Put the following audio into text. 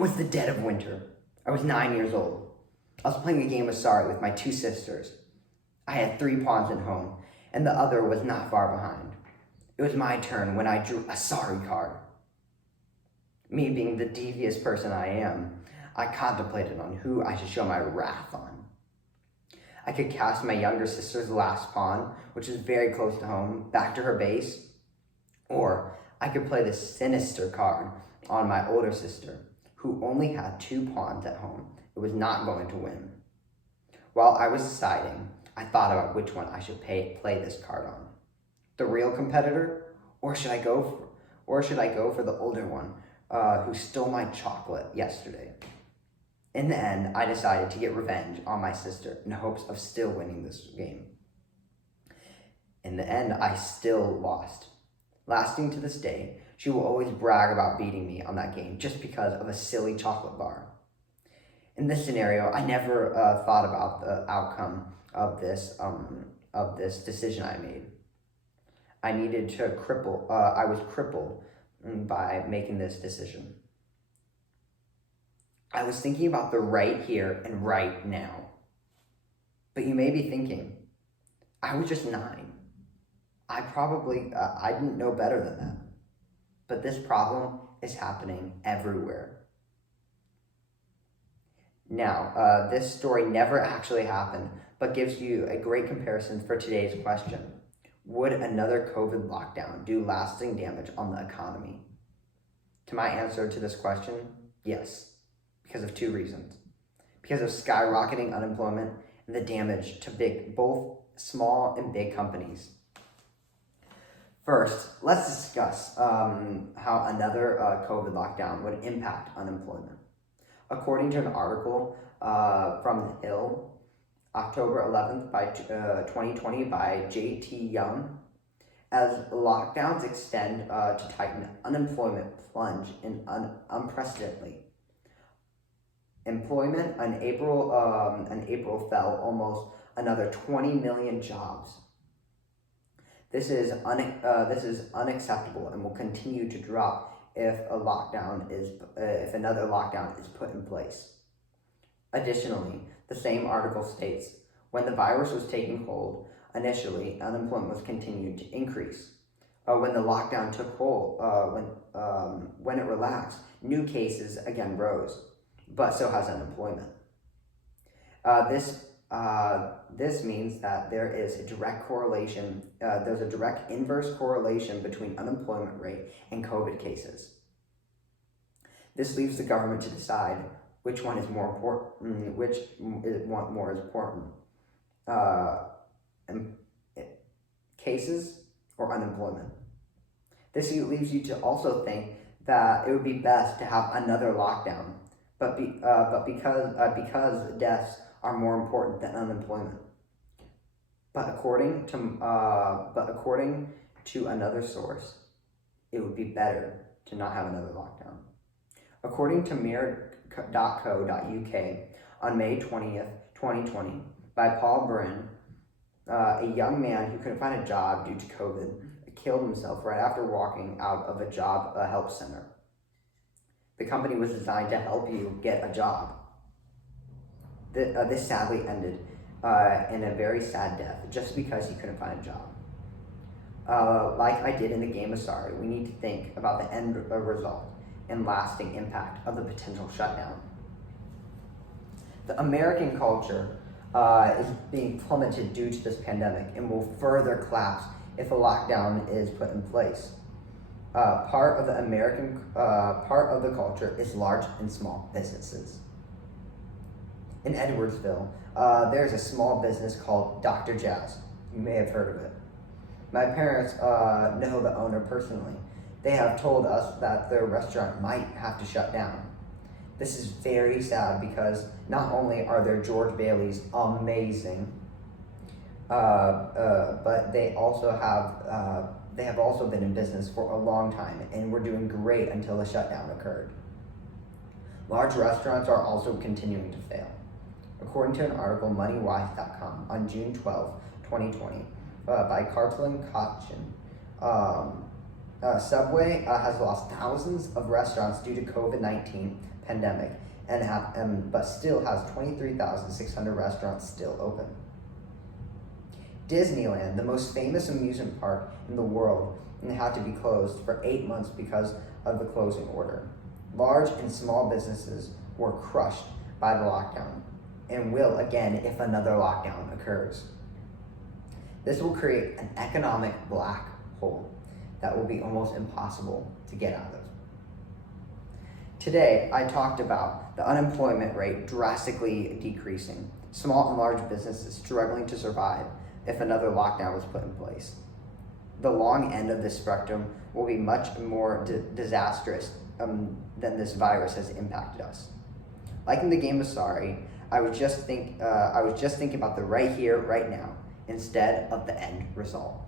was the dead of winter. I was 9 years old. I was playing a game of Sorry with my two sisters. I had 3 pawns at home, and the other was not far behind. It was my turn when I drew a Sorry card. Me being the devious person I am, I contemplated on who I should show my wrath on. I could cast my younger sister's last pawn, which is very close to home, back to her base, or I could play the sinister card on my older sister, who only had 2 pawns at home. It was not going to win. While I was deciding, I thought about which one I should play this card on. The real competitor, or should I go for the older one, who stole my chocolate yesterday? In the end, I decided to get revenge on my sister in hopes of still winning this game. In the end, I still lost. Lasting to this day, she will always brag about beating me on that game just because of a silly chocolate bar. In this scenario, I never thought about the outcome of this decision I made. I was crippled by making this decision. I was thinking about the right here and right now. But you may be thinking, I was just 9. I didn't know better than that. But this problem is happening everywhere. Now, this story never actually happened, but gives you a great comparison for today's question. Would another COVID lockdown do lasting damage on the economy? To my answer to this question, yes, because of 2 reasons. Because of skyrocketing unemployment and the damage to both small and big companies. First, let's discuss how another COVID lockdown would impact unemployment. According to an article from The Hill, October 11th, 2020 by J.T. Young, as lockdowns extend to tighten, unemployment plunge in unprecedentedly. Employment in April fell almost another 20 million jobs. This is unacceptable and will continue to drop if another lockdown is put in place. Additionally, the same article states, when the virus was taking hold, initially unemployment was continued to increase. When the lockdown took hold, when it relaxed, new cases again rose, but so has unemployment. This means that there is a direct correlation. There's a direct inverse correlation between unemployment rate and COVID cases. This leaves the government to decide which one is more important. Cases or unemployment. This leaves you to also think that it would be best to have another lockdown, but because deaths are more important than unemployment. But according to another source, it would be better to not have another lockdown. According to mirror.co.uk, on May 20th, 2020, by Paul Bryn, a young man who couldn't find a job due to COVID killed himself right after walking out of a job help center. The company was designed to help you get a job. This sadly ended in a very sad death just because he couldn't find a job. Like I did in the game of Sorry, we need to think about the end result and lasting impact of the potential shutdown. The American culture is being plummeted due to this pandemic and will further collapse if a lockdown is put in place. Part of the culture is large and small businesses. In Edwardsville, there's a small business called Dr. Jazz. You may have heard of it. My parents know the owner personally. They have told us that their restaurant might have to shut down. This is very sad because not only are their George Bailey's amazing, but they have also been in business for a long time and were doing great until the shutdown occurred. Large restaurants are also continuing to fail. According to an article moneywise.com on June 12, 2020, by Cartlin Cochin, Subway has lost thousands of restaurants due to COVID-19 pandemic, but still has 23,600 restaurants still open. Disneyland, the most famous amusement park in the world, had to be closed for 8 months because of the closing order. Large and small businesses were crushed by the lockdown and will again if another lockdown occurs. This will create an economic black hole that will be almost impossible to get out of. Today, I talked about the unemployment rate drastically decreasing, small and large businesses struggling to survive if another lockdown was put in place. The long end of this spectrum will be much more disastrous than this virus has impacted us. Like in the game of Sorry, I was just thinking about the right here, right now, instead of the end result.